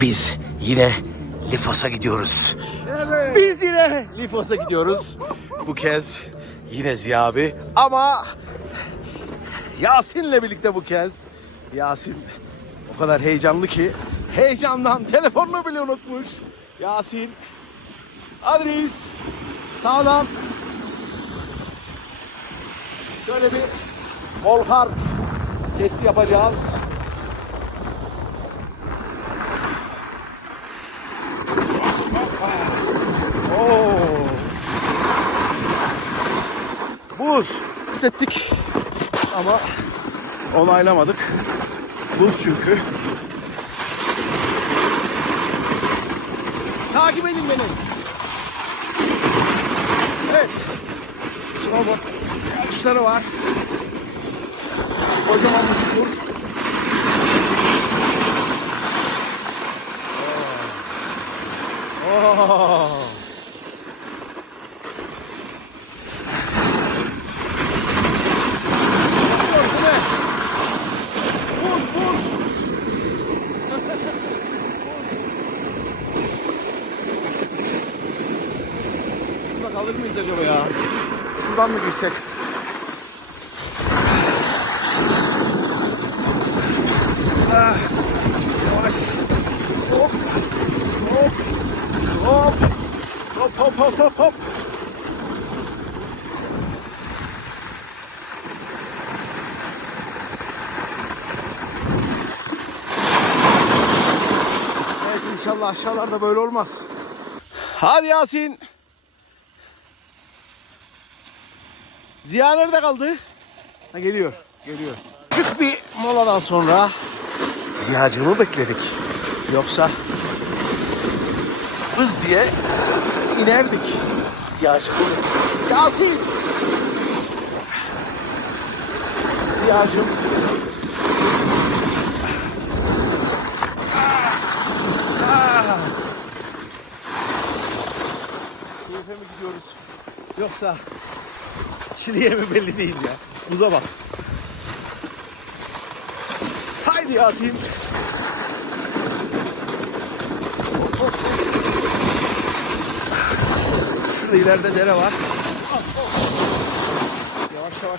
Biz yine Lifos'a gidiyoruz. Biz yine Lifos'a gidiyoruz. Bu kez yine Ziya abi ama Yasin'le birlikte bu kez. Yasin o kadar heyecanlı ki heyecandan telefonunu bile unutmuş. Yasin Adris sağdan şöyle bir volkar testi yapacağız. Buz. Hissettik ama onaylamadık. Buz çünkü. Takip edin beni. Evet. Snowboard yarışları var. Kocaman bir çukur. Bakıyor, bu ne? Buz, buz. Kalır mıyız acaba ya? Şuradan mı girsek? Ah, yavaş. Hop. Hop. Hop. Hop hop hop hop hop. Evet inşallah aşağılarda böyle olmaz. Hadi Yasin. Ziya nerede kaldı? Ha, geliyor. Geliyor. Küçük bir moladan sonra Ziyacımı bekledik. Yoksa hız diye inerdik. Ziyacımı bekledik. Yasin! Ziyacım. Keyfe mi gidiyoruz? Yoksa Şili'ye mi belli değil ya. Buza bak. Haydi Yasin. Şurada ileride dere var. Yavaş yavaş.